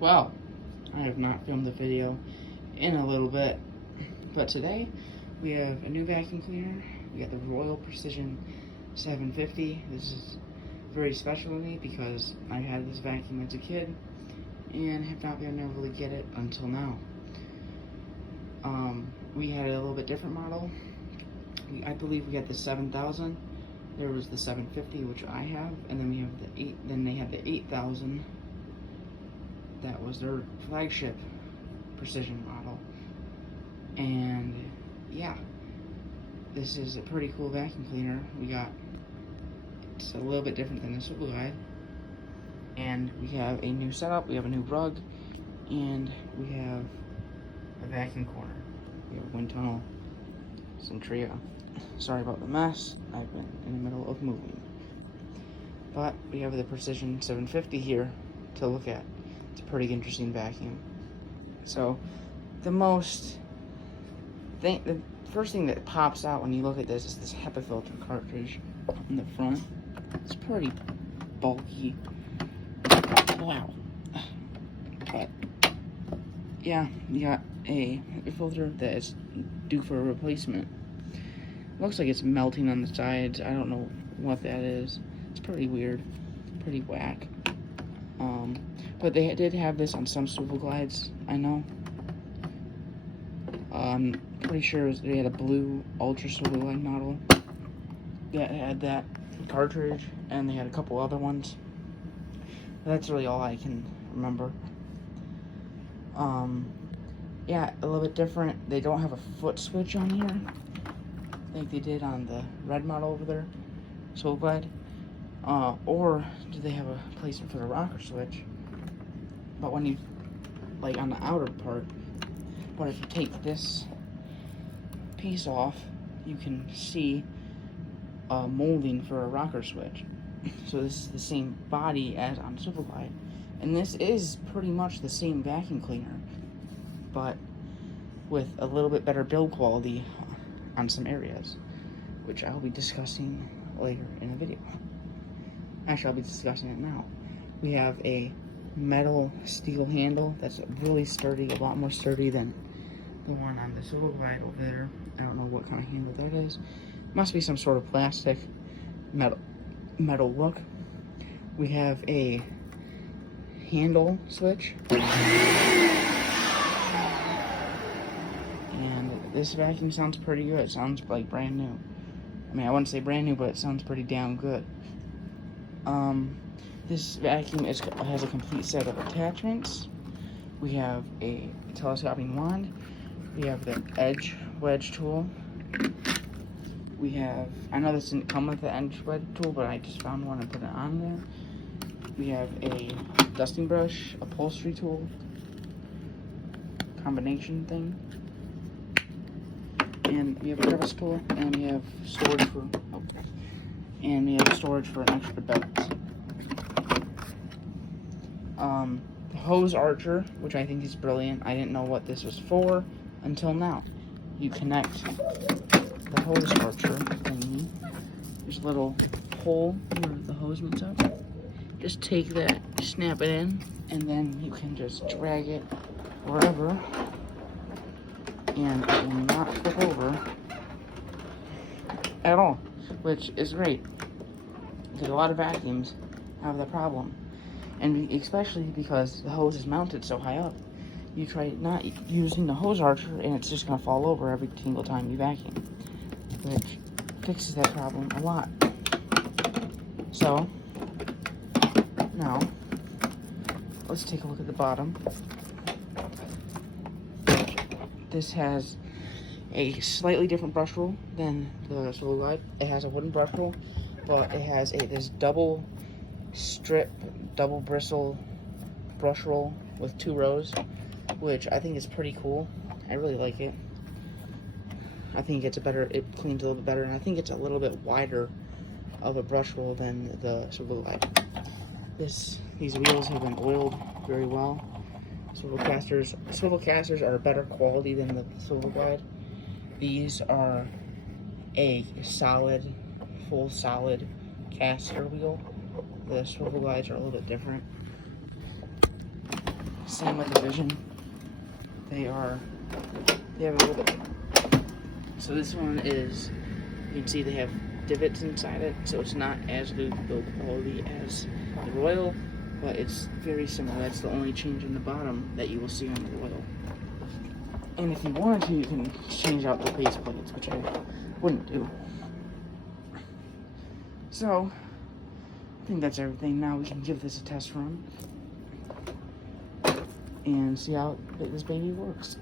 Well, I have not filmed the video in a little bit, but today we have a new vacuum cleaner. We got the Royal Precision 750. This is very special to me because I had this vacuum as a kid and have not been able to get it until now. We had a little bit different model. I believe we got the 7000. There was the 750, which I have, and then we have the 8. Then they had the 8000. That was their flagship precision model. And yeah, this is a pretty cool vacuum cleaner. It's a little bit different than the swivel guide. And we have a new setup, we have a new rug, and we have a vacuum corner. We have a wind tunnel, some trio. Sorry about the mess, I've been in the middle of moving. But we have the Precision 750 here to look at. It's a pretty interesting vacuum. So the first thing that pops out when you look at this is this HEPA filter cartridge in the front. It's pretty bulky. Wow. But yeah, you got a filter that is due for a replacement. Looks like it's melting on the sides. I don't know what that is. It's pretty weird, pretty whack. But they did have this on some swivel glides, I know. I'm pretty sure they had a blue ultra swivel glide model that had that cartridge, and they had a couple other ones. That's really all I can remember. Yeah, a little bit different. They don't have a foot switch on here, like they did on the red model over there, swivel glide. Or do they have a placement for the rocker switch? But when you, like on the outer part, but if you take this piece off, you can see molding for a rocker switch. So this is the same body as on swivel glide, and this is pretty much the same vacuum cleaner, but with a little bit better build quality on some areas, which I'll be discussing later in the video. Actually, I'll be discussing it now. We have a metal steel handle that's really sturdy, a lot more sturdy than the one on the swivel glide over there. I don't know what kind of handle that is. Must be some sort of plastic metal look. We have a handle switch, and this vacuum sounds pretty good. It sounds like brand new. I mean, I wouldn't say brand new, but it sounds pretty damn good. This vacuum has a complete set of attachments. We have a telescoping wand. We have the edge wedge tool. We have, I know this didn't come with the edge wedge tool, but I just found one and put it on there. We have a dusting brush, upholstery tool, combination thing. And we have a crevice tool, and we have storage for an extra belt. The hose archer, which I think is brilliant. I didn't know what this was for until now. You connect the hose archer thingy. There's a little hole where the hose meets up. Just take that, snap it in, and then you can just drag it wherever, and it will not flip over at all, which is great, because a lot of vacuums have that problem, and especially because the hose is mounted so high up. You try not using the hose archer and it's just going to fall over every single time you vacuum, which fixes that problem a lot. So now let's take a look at the bottom. This has a slightly different brush roll than the swivel glide. It has a wooden brush roll, but it has this double strip, double bristle brush roll with 2 rows, which I think is pretty cool. I really like it. I think it cleans a little bit better, and I think it's a little bit wider of a brush roll than the swivel glide. These wheels have been oiled very well. Swivel casters are better quality than the swivel glide. These are a full solid caster wheel. The swivel glides are a little bit different. Same with the Vision. They have a little bit. So this one is, you can see they have divots inside it, so it's not as good build quality as the Royal, but it's very similar. That's the only change in the bottom that you will see on the Royal. And if you wanted to, you can change out the base plates, which I wouldn't do. So, I think that's everything. Now we can give this a test run and see how this baby works.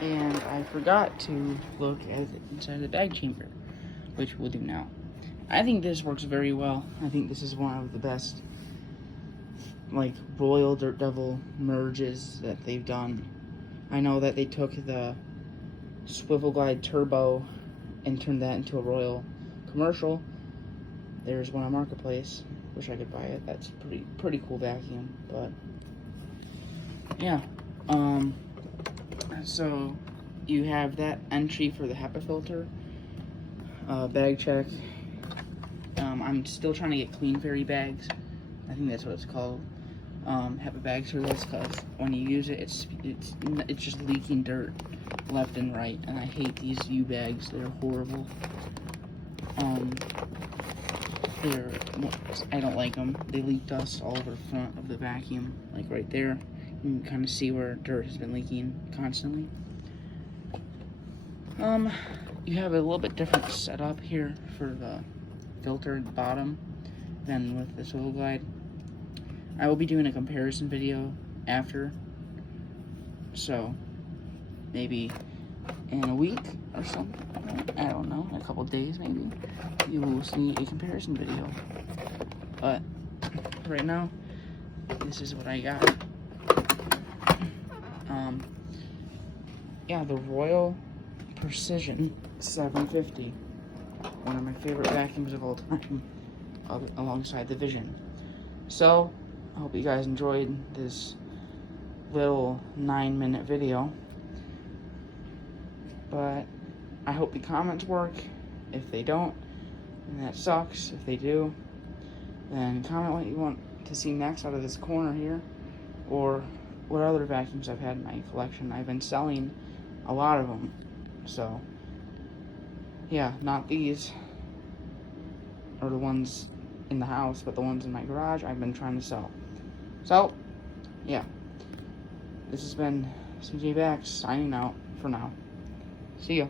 And I forgot to look at inside the bag chamber, which we'll do now. I think this works very well. I think this is one of the best, like, Royal Dirt Devil merges that they've done. I know that they took the Swivel Glide Turbo and turned that into a Royal commercial. There's one on Marketplace. Wish I could buy it. That's pretty cool vacuum. But yeah, so you have that entry for the HEPA filter, bag check. I'm still trying to get Clean Fairy bags. I think that's what it's called. HEPA bags for this, because when you use it, it's just leaking dirt left and right, and I hate these U bags. They're horrible. I don't like them. They leak dust all over the front of the vacuum, like right there. You can kind of see where dirt has been leaking constantly. You have a little bit different setup here for the filter at the bottom than with the Swivel Glide. I will be doing a comparison video after, so maybe in a week or something, I don't know, in a couple days maybe, you will see a comparison video. But right now, this is what I got. Yeah, the Royal Precision 750, one of my favorite vacuums of all time, alongside the Vision. So, I hope you guys enjoyed this little 9-minute video. But I hope the comments work. If they don't, then that sucks. If they do, then comment what you want to see next out of this corner here, or what other vacuums I've had in my collection. I've been selling a lot of them, so yeah, not these or the ones in the house, but the ones in my garage I've been trying to sell. So yeah, this has been CJ Vax signing out for now. See ya.